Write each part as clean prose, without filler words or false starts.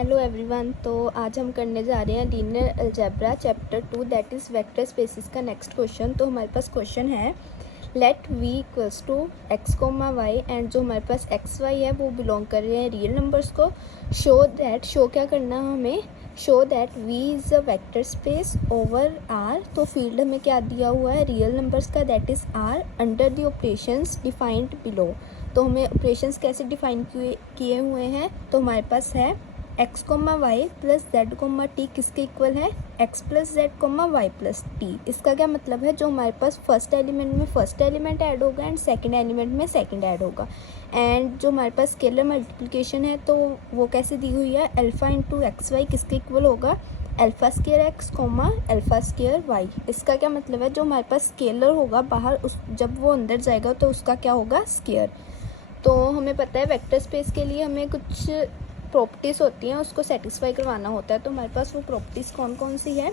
Hello everyone. तो आज हम करने जा रहे हैं linear algebra chapter 2 that is vector spaces का नेक्स्ट क्वेश्चन। तो हमारे पास क्वेश्चन है let V equals to x comma y and जो हमारे पास एक्स वाई है वो बिलोंग कर रहे हैं रियल नंबर्स को। शो क्या करना है हमें, show that V is a vector space over R. तो फील्ड हमें क्या दिया हुआ है, रियल नंबर्स का, that is R under the operations defined below. तो हमें ऑपरेशंस कैसे डिफाइन किए हुए हैं, तो हमारे पास है x comma Y plus Z comma t किसके इक्वल है, x plus Z comma Y plus t. इसका क्या मतलब है, जो हमारे पास फर्स्ट एलिमेंट में फर्स्ट एलिमेंट ऐड होगा एंड सेकंड एलिमेंट में सेकंड ऐड होगा। एंड जो हमारे पास स्केलर मल्टीप्लिकेशन है तो वो कैसे दी हुई है, अल्फ़ा इंटू एक्स वाई किसके इक्वल होगा, alpha square x comma alpha square y. इसका क्या मतलब है, जो हमारे पास स्केलर होगा बाहर उस जब वो अंदर जाएगा तो उसका क्या होगा, स्केयर। तो हमें पता है वेक्टर स्पेस के लिए हमें कुछ प्रॉपर्टीज़ होती हैं उसको सेटिस्फाई करवाना होता है। तो हमारे पास वो प्रॉपर्टीज़ कौन कौन सी है,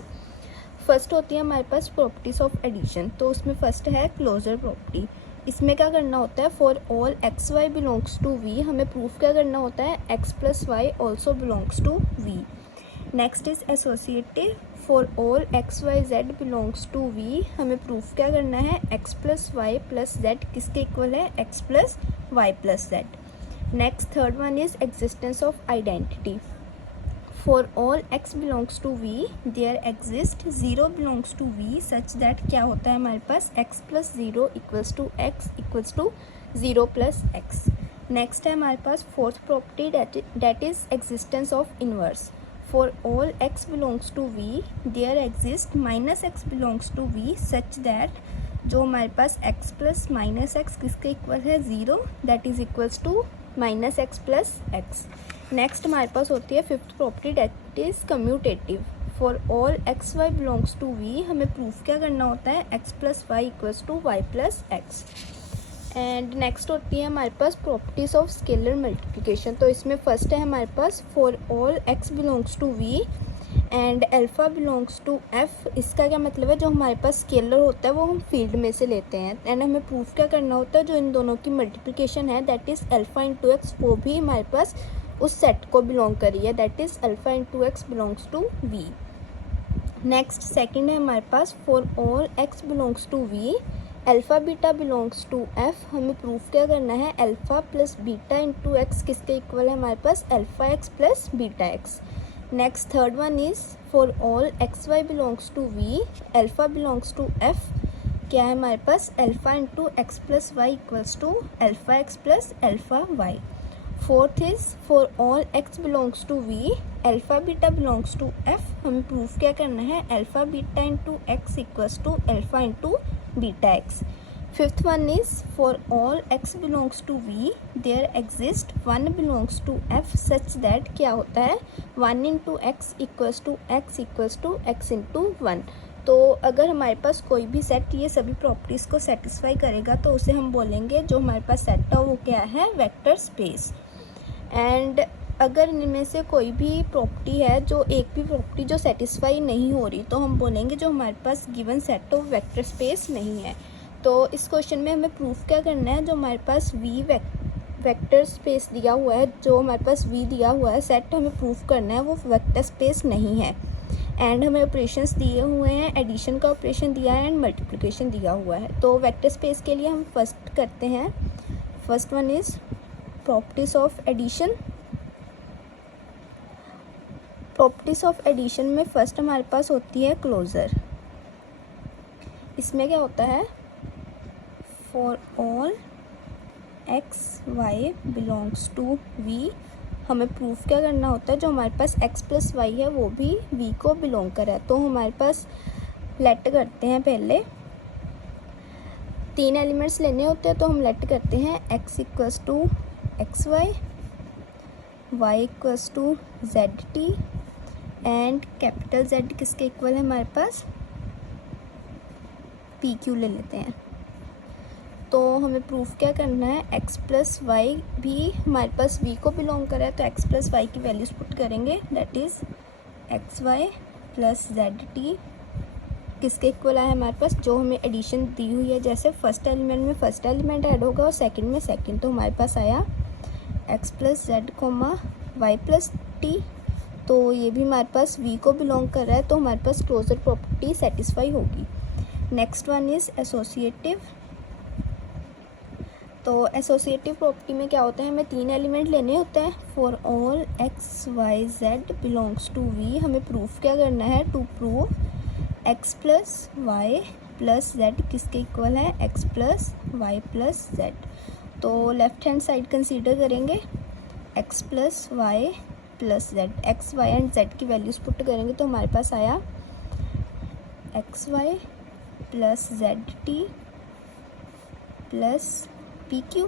फर्स्ट होती है हमारे पास प्रॉपर्टीज़ ऑफ एडिशन। तो उसमें फर्स्ट है क्लोजर प्रॉपर्टी। इसमें क्या करना होता है, for all x Y belongs to V, हमें प्रूफ क्या करना होता है, x plus Y also belongs to V. Next is associative, for all x Y Z belongs to V, हमें प्रूफ क्या करना है, x plus Y plus Z किसके इक्वल है, x plus Y plus Z. Next third one is existence of identity, for all x belongs to V there exist zero belongs to V such that क्या होता है हमारे पास, x plus zero equals to x equals to zero plus x. Next है हमारे पास fourth property that is existence of inverse, for all x belongs to V there exist minus x belongs to V such that जो हमारे पास x plus minus x किसके equal है, zero, that is equals to minus x plus x. Next हमारे पास होती है fifth property that is commutative, for all x Y belongs to V, हमें प्रूफ क्या करना होता है, x plus Y equals to y plus x. And next होती है हमारे पास प्रॉपर्टीज़ ऑफ स्केलर मल्टीप्लिकेशन। तो इसमें फर्स्ट है हमारे पास for all x belongs to V and alpha belongs to F. इसका क्या मतलब है, जो हमारे पास स्केलर होता है वो हम फील्ड में से लेते हैं एंड हमें प्रूफ क्या करना होता है, जो इन दोनों की मल्टीप्लिकेशन है that is alpha into x, वो भी हमारे पास उस सेट को बिलोंग करी है, that is alpha into x belongs to V. Next second है हमारे पास for all x belongs to V alpha beta belongs to F, हमें प्रूफ क्या करना है, alpha plus beta into x किसके इक्वल है हमारे पास, alpha x plus beta x. Next third one is for all x Y belongs to V alpha belongs to F, क्या है हमारे पास, alpha into x plus Y equals to alpha x plus alpha Y. Fourth is for all x belongs to V alpha beta belongs to F, हमें proof क्या करना है, alpha beta into X equals to alpha into beta X. Fifth one is for all x belongs to V there exist one belongs to F such that क्या होता है, one into X equals to X into one. तो अगर हमारे पास कोई भी set ये सभी प्रॉपर्टीज़ को सेटिस्फाई करेगा तो उसे हम बोलेंगे जो हमारे पास सेट है वो क्या है, वेक्टर स्पेस। एंड अगर इनमें से कोई भी प्रॉपर्टी है, जो एक भी प्रॉपर्टी जो सेटिस्फाई नहीं हो रही, तो हम बोलेंगे जो हमारे पास given set of vector space नहीं है। तो इस क्वेश्चन में हमें प्रूफ क्या करना है, जो हमारे पास वी वेक्टर स्पेस दिया हुआ है, जो हमारे पास वी दिया हुआ है सेट, हमें प्रूफ करना है वो वेक्टर स्पेस नहीं है। एंड हमें ऑपरेशंस दिए हुए हैं, एडिशन का ऑपरेशन दिया है एंड मल्टीप्लिकेशन दिया हुआ है। तो वेक्टर स्पेस के लिए हम फर्स्ट करते हैं, first one is properties of addition. Properties of addition में फर्स्ट हमारे पास होती है क्लोजर। इसमें क्या होता है, for all x Y belongs to V, हमें प्रूफ क्या करना होता है, जो हमारे पास एक्स प्लस वाई है वो भी वी को बिलोंग कर रहा है। तो हमारे पास लेट करते हैं, पहले तीन एलिमेंट्स लेने होते हैं तो हम लेट करते हैं X equals to X Y equals to Z T and capital Z किसके इक्वल है हमारे पास, पी क्यू ले लेते हैं। तो हमें प्रूफ क्या करना है, एक्स प्लस वाई भी हमारे पास वी को बिलोंग कर रहा है, तो एक्स प्लस वाई की वैल्यूज़ पुट करेंगे, that is X Y plus Z T किसके इक्वल आया हमारे पास, जो हमें एडिशन दी हुई है, जैसे फर्स्ट एलिमेंट में फर्स्ट एलिमेंट ऐड होगा और सेकंड में सेकंड। तो हमारे पास आया x plus Z comma Y plus T तो ये भी हमारे पास वी को बिलोंग कर रहा है, तो हमारे पास क्लोजर प्रॉपर्टी सेटिस्फाई होगी। Next one is associative. तो एसोसिएटिव प्रॉपर्टी में क्या होता है, हमें 3 एलिमेंट लेने होते हैं। For all x Y Z belongs to V, हमें प्रूफ क्या करना है, to prove x plus Y plus Z किसके इक्वल है, x plus Y plus Z. तो लेफ्ट हैंड साइड कंसीडर करेंगे X plus Y plus Z, X Y and Z की values put करेंगे तो हमारे पास आया x Y plus Z T plus P Q.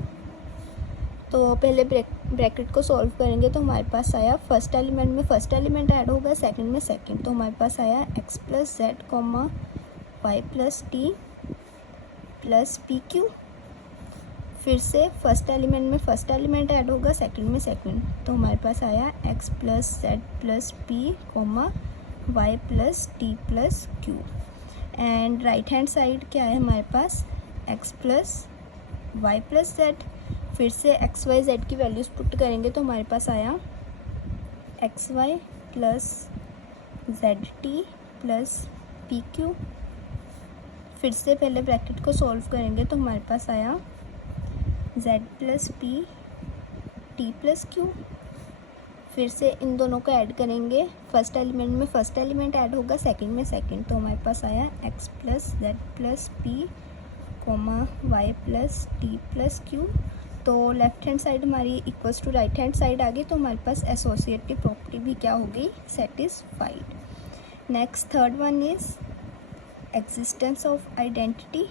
तो पहले ब्रैकेट को सॉल्व करेंगे तो हमारे पास आया फर्स्ट एलिमेंट में फर्स्ट एलिमेंट ऐड होगा, सेकंड में सेकंड, तो हमारे पास आया x plus z comma y plus t plus P Q. फिर से फर्स्ट एलिमेंट में फर्स्ट एलिमेंट ऐड होगा, सेकंड में सेकंड, तो हमारे पास आया x plus z plus p comma y plus t plus q. And right hand side क्या है हमारे पास, x plus Y plus z. फिर से एक्स वाई जेड की वैल्यूज़ पुट करेंगे तो हमारे पास आया x Y plus Z T plus P Q. फिर से पहले ब्रैकेट को सॉल्व करेंगे तो हमारे पास आया Z plus p t plus q. फिर से इन दोनों को ऐड करेंगे, फर्स्ट एलिमेंट में फर्स्ट एलिमेंट ऐड होगा, सेकंड में सेकंड, तो हमारे पास आया x plus z plus p comma Y plus t plus q. तो लेफ्ट हैंड साइड हमारी equals to right hand side आ गई, तो हमारे पास एसोसिएटिव प्रॉपर्टी भी क्या हो गई, satisfied. Next third one is existence of identity.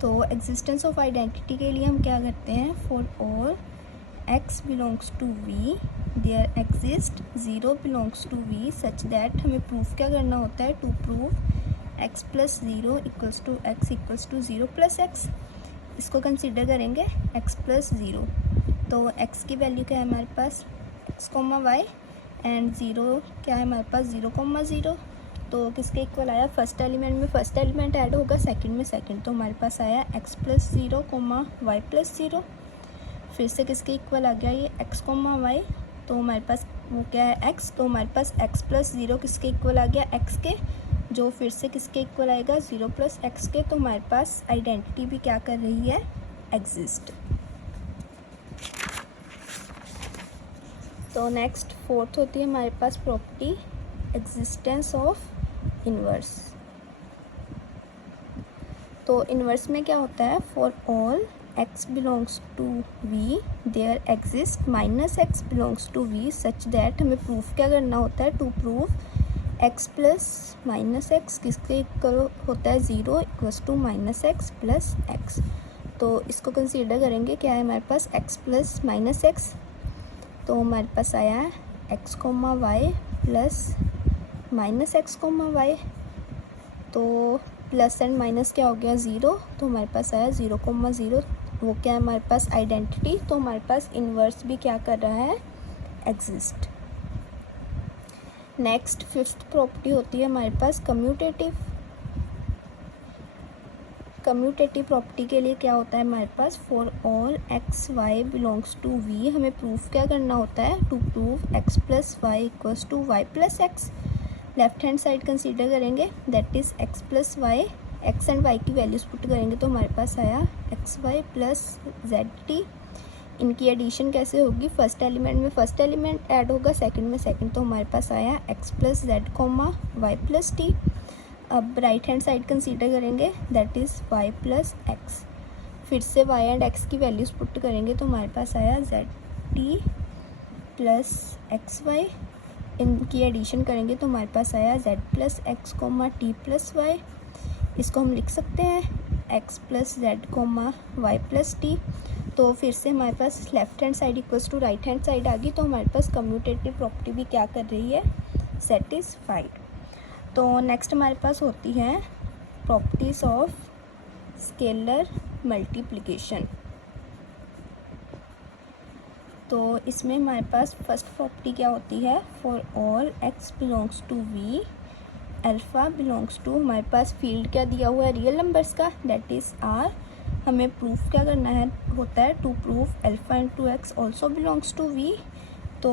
तो एग्जिस्टेंस ऑफ आइडेंटिटी के लिए हम क्या करते हैं, for all x belongs to v there exist 0 belongs to v such that, हमें प्रूफ क्या करना होता है, to prove x plus 0 equals to x equals to 0 plus x। इसको कंसीडर करेंगे x प्लस 0, तो x की वैल्यू क्या है हमारे पास x कोमा वाई एंड 0 क्या है हमारे पास 0 कोमा 0, तो किसके इक्वल आया, फर्स्ट एलिमेंट में फर्स्ट एलिमेंट ऐड होगा, सेकंड में सेकंड, तो हमारे पास आया x plus 0 comma Y plus 0। फिर से किसके इक्वल आ गया ये x कोमा वाई, तो हमारे पास वो क्या है x, तो हमारे पास x प्लस 0 किसके इक्वल आ गया, x के, जो फिर से किसके इक्वल आएगा 0 प्लस x के, तो हमारे पास आइडेंटिटी भी क्या कर रही है, एग्जिस्ट। तो नेक्स्ट फोर्थ होती है हमारे पास प्रॉपर्टी एग्जिस्टेंस ऑफ इन्वर्स। तो इन्वर्स में क्या होता है, for all x belongs to v there exist minus x belongs to v such that, हमें प्रूफ क्या करना होता है, to prove x plus minus x किसके इक्वल होता है, 0 equals to minus x plus X. तो इसको कंसीडर करेंगे, क्या है हमारे पास x प्लस माइनस एक्स, तो हमारे पास आया है x comma Y plus minus X comma Y, तो प्लस एंड माइनस क्या हो गया 0, तो हमारे पास आया 0 कोमा 0, वो क्या है हमारे पास आइडेंटिटी, तो हमारे पास इन्वर्स भी क्या कर रहा है, एग्जिस्ट। नेक्स्ट फिफ्थ प्रॉपर्टी होती है हमारे पास कम्यूटेटिव। कम्यूटेटिव प्रॉपर्टी के लिए क्या होता है हमारे पास, for all x Y belongs to V, हमें प्रूफ क्या करना होता है, to prove x plus Y equals to y plus x. Left hand side consider करेंगे, that is x plus y, x and y की वैल्यूज़ पुट करेंगे तो हमारे पास आया x Y plus Z t. इनकी एडिशन कैसे होगी, फर्स्ट एलिमेंट में फर्स्ट एलिमेंट ऐड होगा, सेकंड में सेकंड, तो हमारे पास आया x plus Z comma Y plus T. अब राइट हैंड साइड कंसीडर करेंगे, that is Y plus X. फिर से वाई एंड एक्स की वैल्यूज़ पुट करेंगे तो हमारे पास आया Z T plus X Y. इनकी एडिशन करेंगे तो हमारे पास आया Z plus X comma T plus Y. इसको हम लिख सकते हैं X plus Z comma Y plus T. तो फिर से हमारे पास left hand side equals to right hand side आ गई, तो हमारे पास कम्यूटेटिव प्रॉपर्टी भी क्या कर रही है, सेटिस्फाइड। तो नेक्स्ट हमारे पास होती है प्रॉपर्टीज़ ऑफ स्केलर मल्टीप्लिकेशन। तो इसमें हमारे पास फर्स्ट प्रॉपर्टी क्या होती है, for all x belongs to V alpha belongs to, हमारे पास फील्ड क्या दिया हुआ है, रियल नंबर्स का, दैट इज़ आर। हमें प्रूफ क्या करना है होता है, to proof alpha into X also belongs to V. तो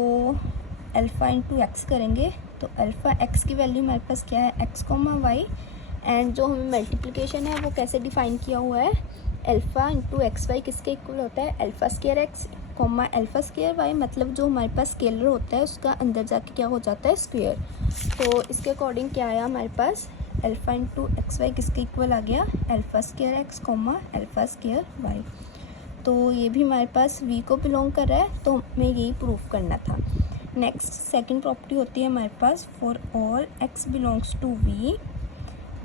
अल्फ़ा इंटू एक्स करेंगे तो अल्फ़ा एक्स की वैल्यू हमारे पास क्या है एक्स कोमा वाई, एंड जो हमें मल्टीप्लिकेशन है वो कैसे डिफ़ाइन किया हुआ है अल्फ़ा इंटू एक्स वाई किसके इक्वल होता है alpha square x comma alpha square Y, मतलब जो हमारे पास स्केलर होता है उसका अंदर जाके क्या हो जाता है स्क्वेयर। तो इसके अकॉर्डिंग क्या आया हमारे पास अल्फ़ा इंटू एक्स वाई किसके इक्वल आ गया alpha square x comma alpha square Y. तो ये भी हमारे पास वी को बिलोंग कर रहा है, तो हमें यही प्रूफ करना था। नेक्स्ट सेकंड प्रॉपर्टी होती है हमारे पास for all x belongs to V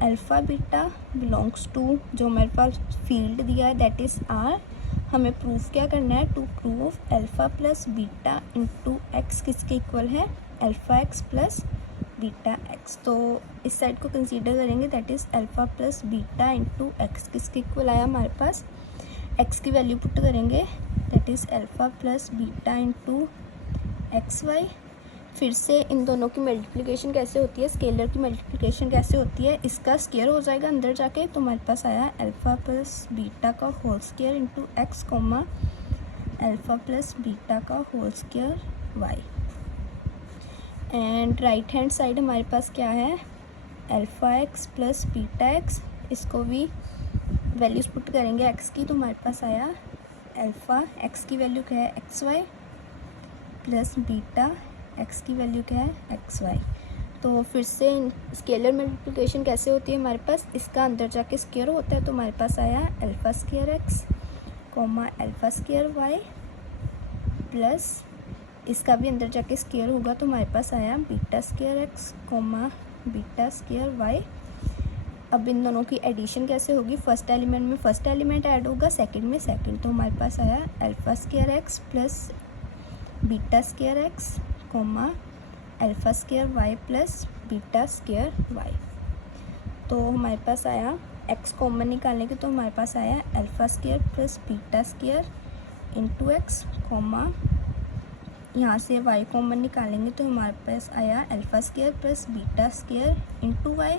alpha beta belongs to, जो हमारे पास फील्ड दिया है दैट इज़ आर, हमें प्रूफ क्या करना है to proof alpha plus beta into x किसके इक्वल है alpha x plus beta x. तो इस साइड को कंसीडर करेंगे that is alpha plus beta into x किसके इक्वल आया हमारे पास एक्स की वैल्यू पुट करेंगे that is alpha plus beta into x Y. फिर से इन दोनों की मल्टीप्लिकेशन कैसे होती है स्केलर की मल्टीप्लिकेशन कैसे होती है, इसका स्केयर हो जाएगा अंदर जाके, तो हमारे पास आया अल्फ़ा प्लस बीटा का whole square into x comma alpha plus beta का whole square y. And right hand side हमारे पास क्या है alpha x plus beta x, इसको भी वैल्यूज़ पुट करेंगे एक्स की, तो हमारे पास आया अल्फ़ा एक्स की वैल्यू क्या है X Y plus beta X की वैल्यू क्या है एक्स वाई। तो फिर से स्केलर मल्टीप्लिकेशन कैसे होती है हमारे पास इसका अंदर जाके स्केयर होता है, तो हमारे पास आया alpha square x comma alpha square Y plus इसका भी अंदर जाके स्केयर होगा, तो हमारे पास आया beta square x comma beta square Y. अब इन दोनों की एडिशन कैसे होगी फर्स्ट एलिमेंट में फर्स्ट एलिमेंट ऐड होगा सेकंड में सेकंड, तो हमारे पास आया alpha square X plus beta square x comma alpha square Y plus beta square Y. तो हमारे पास आया एक्स कॉमन निकालने के, तो हमारे पास आया alpha square plus beta square into x comma यहाँ से वाई कॉमन निकालेंगे तो हमारे पास आया alpha square plus beta square into Y.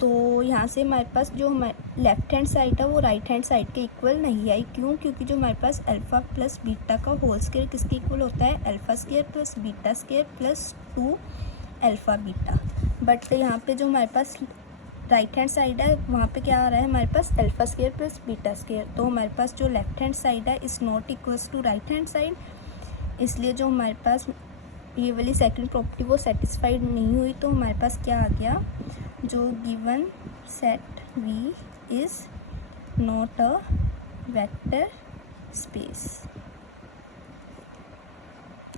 तो यहाँ से हमारे पास जो हमारे लेफ्ट हैंड साइड है वो राइट हैंड साइड के इक्वल नहीं आई, क्यों क्योंकि जो हमारे पास अल्फ़ा प्लस बीटा का होल स्केयर किसके इक्वल होता है alpha square plus beta square plus 2 alpha beta, but यहाँ पे जो हमारे पास राइट हैंड साइड है वहाँ पे क्या आ रहा है हमारे पास alpha square plus beta square, तो हमारे पास जो लेफ्ट हैंड साइड है is not equals to right hand side, इसलिए जो हमारे पास ये वाली सेकंड प्रॉपर्टी वो सेटिस्फाइड नहीं हुई। तो हमारे पास क्या आ गया जो given set V is not a vector space.